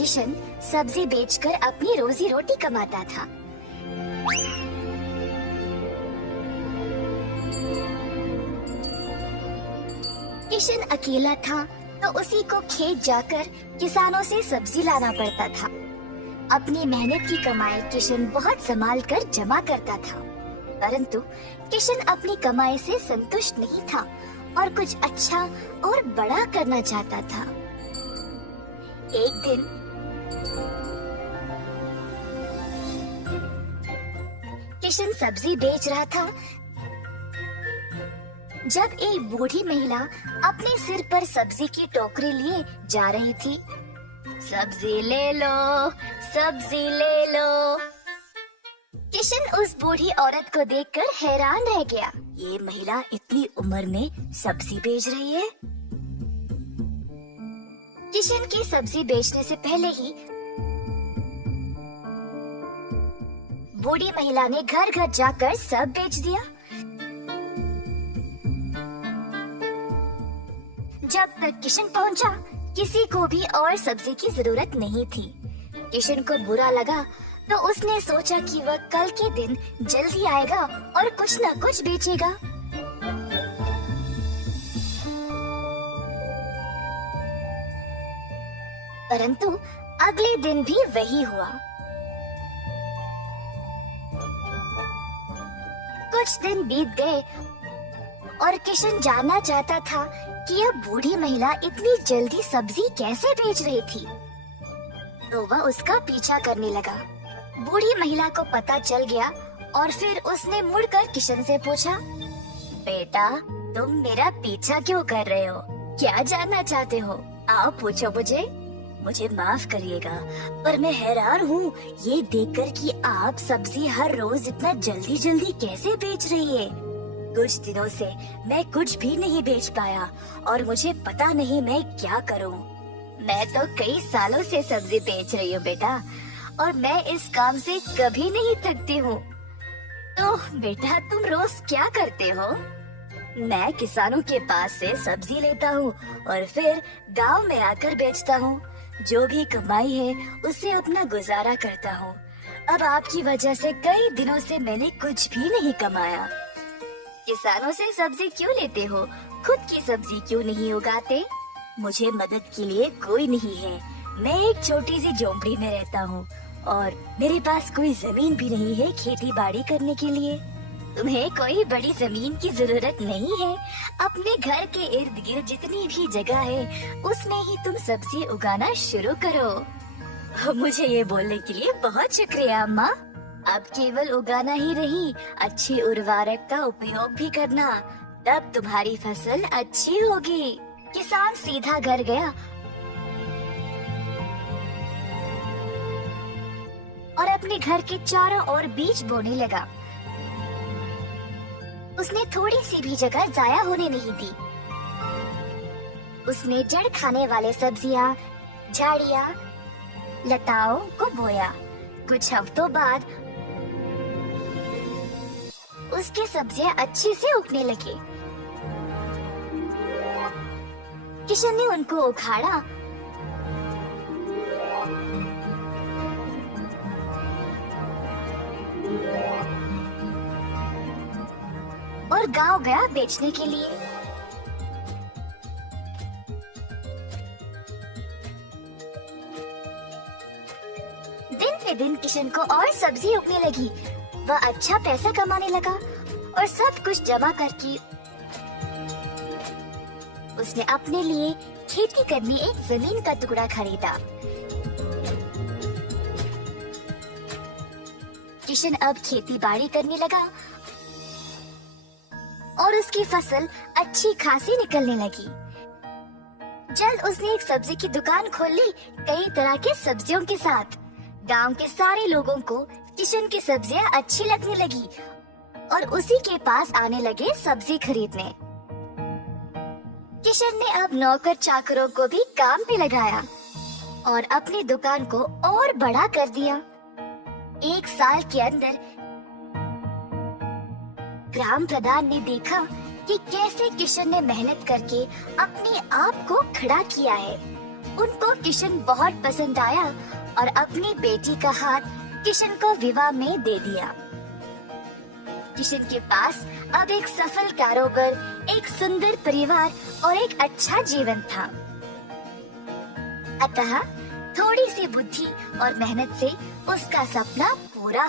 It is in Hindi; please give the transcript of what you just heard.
किशन सब्जी बेचकर अपनी रोजी रोटी कमाता था। किशन अकेला था तो उसी को खेत जाकर किसानों से सब्जी लाना पड़ता था। अपनी मेहनत की कमाई किशन बहुत संभाल कर जमा करता था, परंतु किशन अपनी कमाई से संतुष्ट नहीं था और कुछ अच्छा और बड़ा करना चाहता था। एक दिन किशन सब्जी बेच रहा था जब एक बूढ़ी महिला अपने सिर पर सब्जी की टोकरी लिए जा रही थी। सब्जी ले लो, सब्जी ले लो। किशन उस बूढ़ी औरत को देखकर हैरान रह गया। ये महिला इतनी उम्र में सब्जी बेच रही है। किशन की सब्जी बेचने से पहले ही बूढ़ी महिला ने घर घर जाकर सब बेच दिया। जब तक किशन पहुंचा, किसी को भी और सब्जी की जरूरत नहीं थी। किशन को बुरा लगा तो उसने सोचा कि वह कल के दिन जल्दी आएगा और कुछ न कुछ बेचेगा। परंतु अगले दिन भी वही हुआ। कुछ दिन बीत गए और किशन जानना चाहता था कि यह बूढ़ी महिला इतनी जल्दी सब्जी कैसे बेच रही थी, तो वह उसका पीछा करने लगा। बूढ़ी महिला को पता चल गया और फिर उसने मुड़कर किशन से पूछा, बेटा, तुम मेरा पीछा क्यों कर रहे हो? क्या जानना चाहते हो? आओ पूछो मुझे माफ करिएगा, पर मैं हैरान हूँ ये देखकर कि आप सब्जी हर रोज इतना जल्दी जल्दी कैसे बेच रही है। कुछ दिनों से मैं कुछ भी नहीं बेच पाया और मुझे पता नहीं मैं क्या करूं। मैं तो कई सालों से सब्जी बेच रही हूँ बेटा, और मैं इस काम से कभी नहीं थकती हूँ। तो बेटा, तुम रोज क्या करते हो? मैं किसानों के पास से सब्जी लेता हूँ और फिर गांव में आकर बेचता हूँ। जो भी कमाई है उससे अपना गुजारा करता हूँ। अब आपकी वजह से कई दिनों से मैंने कुछ भी नहीं कमाया। किसानों से सब्जी क्यों लेते हो? खुद की सब्जी क्यों नहीं उगाते? मुझे मदद के लिए कोई नहीं है। मैं एक छोटी सी झोंपड़ी में रहता हूँ और मेरे पास कोई जमीन भी नहीं है खेती बाड़ी करने के लिए। तुम्हें कोई बड़ी जमीन की जरूरत नहीं है। अपने घर के इर्द गिर्द जितनी भी जगह है उसमें ही तुम सब्जी उगाना शुरू करो। मुझे ये बोलने के लिए बहुत शुक्रिया अम्मा। अब केवल उगाना ही नहीं, अच्छी उर्वरक का उपयोग भी करना, तब तुम्हारी फसल अच्छी होगी। किसान सीधा घर गया और अपने घर के चारों ओर बीज बोने लगा। उसने थोड़ी सी भी जगह जाया होने नहीं दी। उसने जड़ खाने वाले सब्जियां, झाड़ियां, लताओं को बोया। कुछ हफ्तों बाद उसकी सब्जियां अच्छी से उगने लगी। किशन ने उनको उखाड़ा और गांव गया बेचने के लिए। दिन पे दिन किशन को और सब्जी उगने लगी। वह अच्छा पैसा कमाने लगा और सब कुछ जमा करके उसने अपने लिए खेती करने एक जमीन का टुकड़ा खरीदा। किशन अब खेती बाड़ी करने लगा और उसकी फसल अच्छी खासी निकलने लगी। जल्द उसने एक सब्जी की दुकान खोल ली, कई तरह के सब्जियों के साथ। गांव के सारे लोगों को किशन की सब्जियां अच्छी लगने लगी और उसी के पास आने लगे सब्जी खरीदने। किशन ने अब नौकर चाकरों को भी काम पे लगाया और अपनी दुकान को और बड़ा कर दिया। एक साल के अंदर ग्राम प्रधान ने देखा कि कैसे किशन ने मेहनत करके अपने आप को खड़ा किया है। उनको किशन बहुत पसंद आया और अपनी बेटी का हाथ किशन को विवाह में दे दिया। किशन के पास अब एक सफल कारोबार, एक सुंदर परिवार और एक अच्छा जीवन था। अतः थोड़ी सी बुद्धि और मेहनत से उसका सपना पूरा हो